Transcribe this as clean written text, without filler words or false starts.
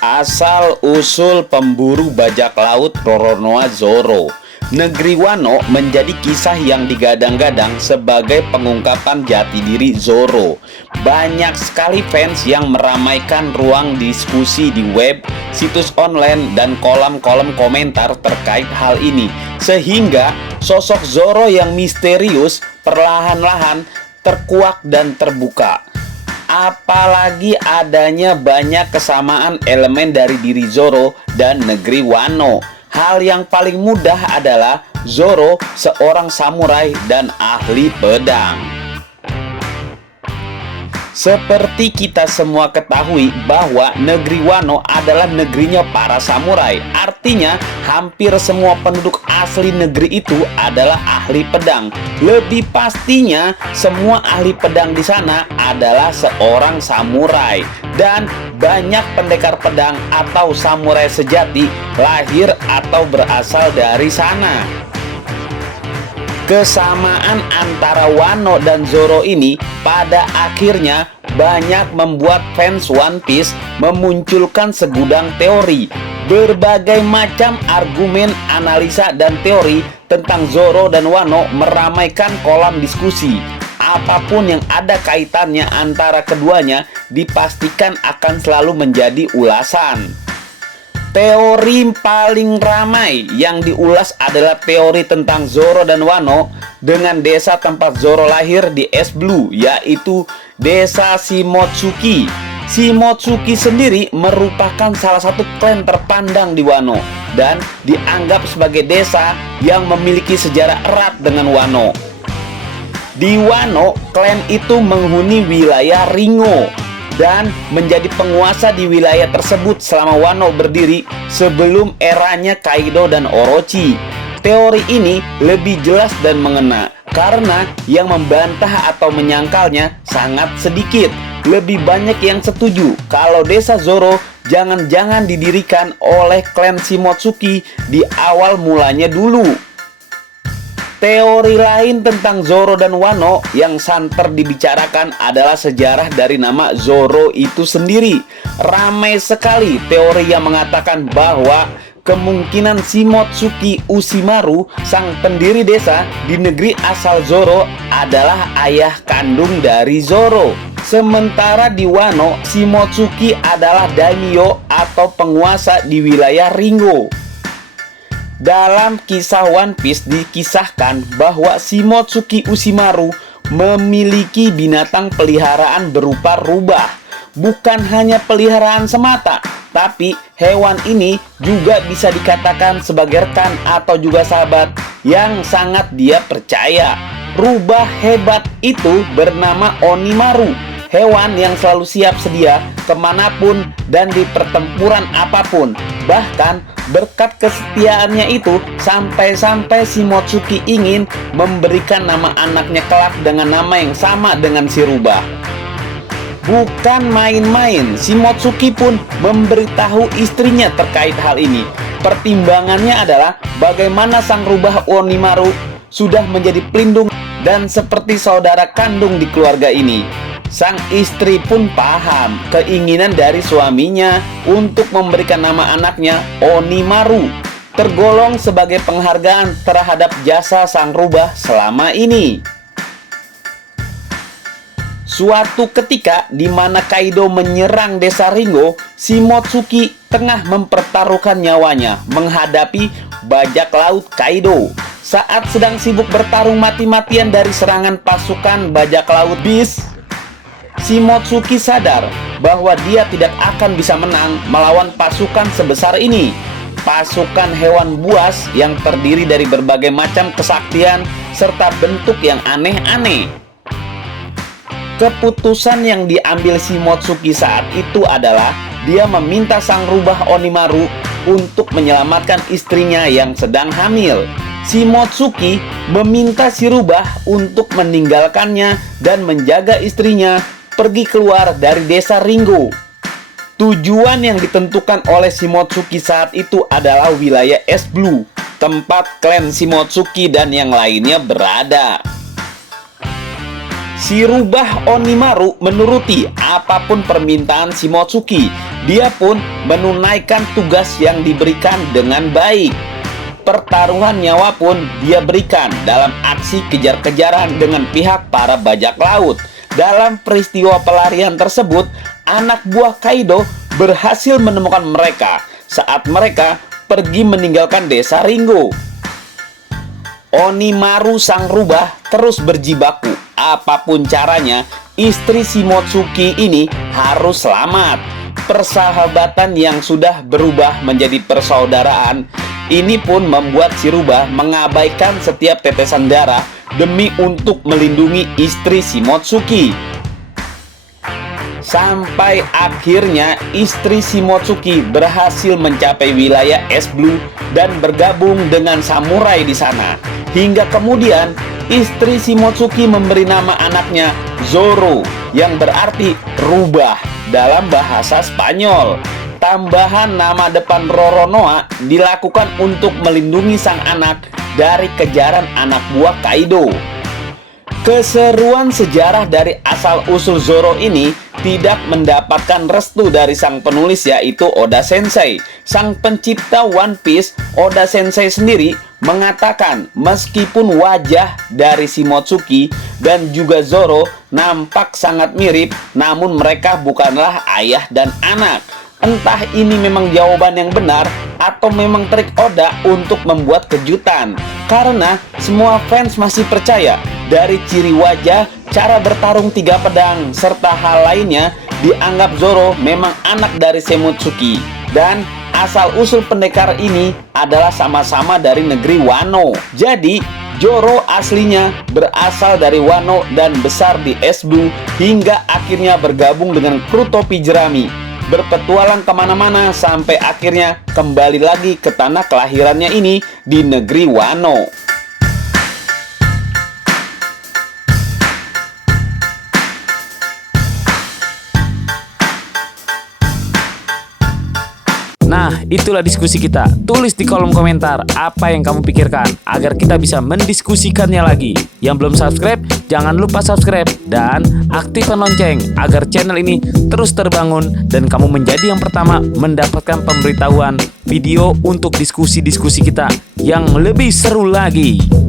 Asal-usul pemburu bajak laut Roronoa Zoro. Negeri Wano menjadi kisah yang digadang-gadang sebagai pengungkapan jati diri Zoro. Banyak sekali fans yang meramaikan ruang diskusi di web, situs online, dan kolom-kolom komentar terkait hal ini. Sehingga sosok Zoro yang misterius perlahan-lahan terkuak dan terbuka. Apalagi adanya banyak kesamaan elemen dari diri Zoro dan negeri Wano. Hal yang paling mudah adalah Zoro seorang samurai dan ahli pedang. Seperti kita semua ketahui bahwa negeri Wano adalah negerinya para samurai. Artinya hampir semua penduduk asli negeri itu adalah ahli pedang. Lebih pastinya semua ahli pedang di sana adalah seorang samurai. Dan banyak pendekar pedang atau samurai sejati lahir atau berasal dari sana. Kesamaan antara Wano dan Zoro ini pada akhirnya banyak membuat fans One Piece memunculkan segudang teori. Berbagai macam argumen, analisa, dan teori tentang Zoro dan Wano meramaikan kolam diskusi. Apapun yang ada kaitannya antara keduanya dipastikan akan selalu menjadi ulasan. Teori paling ramai yang diulas adalah teori tentang Zoro dan Wano dengan desa tempat Zoro lahir di Es Blue, yaitu desa Shimotsuki. Shimotsuki sendiri merupakan salah satu klan terpandang di Wano dan dianggap sebagai desa yang memiliki sejarah erat dengan Wano. Di Wano, klan itu menghuni wilayah Ringo dan menjadi penguasa di wilayah tersebut selama Wano berdiri sebelum eranya Kaido dan Orochi. Teori ini lebih jelas dan mengena karena yang membantah atau menyangkalnya sangat sedikit. Lebih banyak yang setuju kalau desa Zoro jangan-jangan didirikan oleh klan Shimotsuki di awal mulanya dulu. Teori lain tentang Zoro dan Wano yang santer dibicarakan adalah sejarah dari nama Zoro itu sendiri. Ramai sekali teori yang mengatakan bahwa kemungkinan Shimotsuki Ushimaru, sang pendiri desa di negeri asal Zoro, adalah ayah kandung dari Zoro. Sementara di Wano, Shimotsuki adalah daimyo atau penguasa di wilayah Ringo. Dalam kisah One Piece dikisahkan bahwa Shimotsuki Ushimaru memiliki binatang peliharaan berupa rubah. Bukan hanya peliharaan semata, tapi hewan ini juga bisa dikatakan sebagai rekan atau juga sahabat yang sangat dia percaya. Rubah hebat itu bernama Onimaru, hewan yang selalu siap sedia kemanapun dan di pertempuran apapun. Bahkan berkat kesetiaannya itu sampai-sampai Shimotsuki ingin memberikan nama anaknya kelak dengan nama yang sama dengan si rubah. Bukan main-main, Shimotsuki pun memberitahu istrinya terkait hal ini. Pertimbangannya adalah bagaimana sang rubah Onimaru sudah menjadi pelindung dan seperti saudara kandung di keluarga ini. Sang istri pun paham keinginan dari suaminya untuk memberikan nama anaknya Onimaru, tergolong sebagai penghargaan terhadap jasa sang rubah selama ini. Suatu ketika di mana Kaido menyerang desa Ringo, Shimotsuki tengah mempertaruhkan nyawanya menghadapi bajak laut Kaido. Saat sedang sibuk bertarung mati-matian dari serangan pasukan bajak laut Beast, Shimotsuki sadar bahwa dia tidak akan bisa menang melawan pasukan sebesar ini. Pasukan hewan buas yang terdiri dari berbagai macam kesaktian serta bentuk yang aneh-aneh. Keputusan yang diambil Shimotsuki saat itu adalah dia meminta sang rubah Onimaru untuk menyelamatkan istrinya yang sedang hamil. Shimotsuki meminta si rubah untuk meninggalkannya dan menjaga istrinya pergi keluar dari desa Ringo. Tujuan yang ditentukan oleh Shimotsuki saat itu adalah wilayah Es Blue, tempat klan Shimotsuki dan yang lainnya berada. Si rubah Onimaru menuruti apapun permintaan Shimotsuki. Dia pun menunaikan tugas yang diberikan dengan baik. Pertaruhan nyawa pun dia berikan dalam aksi kejar-kejaran dengan pihak para bajak laut. Dalam peristiwa pelarian tersebut, anak buah Kaido berhasil menemukan mereka saat mereka pergi meninggalkan desa Ringo. Onimaru sang rubah terus berjibaku. Apapun caranya, istri Shimotsuki ini harus selamat. Persahabatan yang sudah berubah menjadi persaudaraan ini pun membuat si rubah mengabaikan setiap tetesan darah demi untuk melindungi istri Shimotsuki. Sampai akhirnya istri Shimotsuki berhasil mencapai wilayah es blue dan bergabung dengan samurai di sana. Hingga kemudian istri Shimotsuki memberi nama anaknya Zoro, yang berarti rubah dalam bahasa Spanyol. Tambahan nama depan Roronoa dilakukan untuk melindungi sang anak dari kejaran anak buah Kaido. Keseruan sejarah dari asal-usul Zoro ini tidak mendapatkan restu dari sang penulis, yaitu Oda Sensei. Sang pencipta One Piece, Oda Sensei sendiri, mengatakan meskipun wajah dari Shimotsuki dan juga Zoro nampak sangat mirip, namun mereka bukanlah ayah dan anak. Entah ini memang jawaban yang benar atau memang trik Oda untuk membuat kejutan. Karena semua fans masih percaya dari ciri wajah, cara bertarung 3 pedang, serta hal lainnya, dianggap Zoro memang anak dari Shimotsuki. Dan asal-usul pendekar ini adalah sama-sama dari negeri Wano. Jadi Zoro aslinya berasal dari Wano dan besar di es blue hingga akhirnya bergabung dengan kru topi jerami, berpetualang kemana-mana sampai akhirnya kembali lagi ke tanah kelahirannya ini di negeri Wano. Nah, itulah diskusi kita. Tulis di kolom komentar apa yang kamu pikirkan agar kita bisa mendiskusikannya lagi. Yang belum subscribe, jangan lupa subscribe dan aktifkan lonceng agar channel ini terus terbangun dan kamu menjadi yang pertama mendapatkan pemberitahuan video untuk diskusi-diskusi kita yang lebih seru lagi.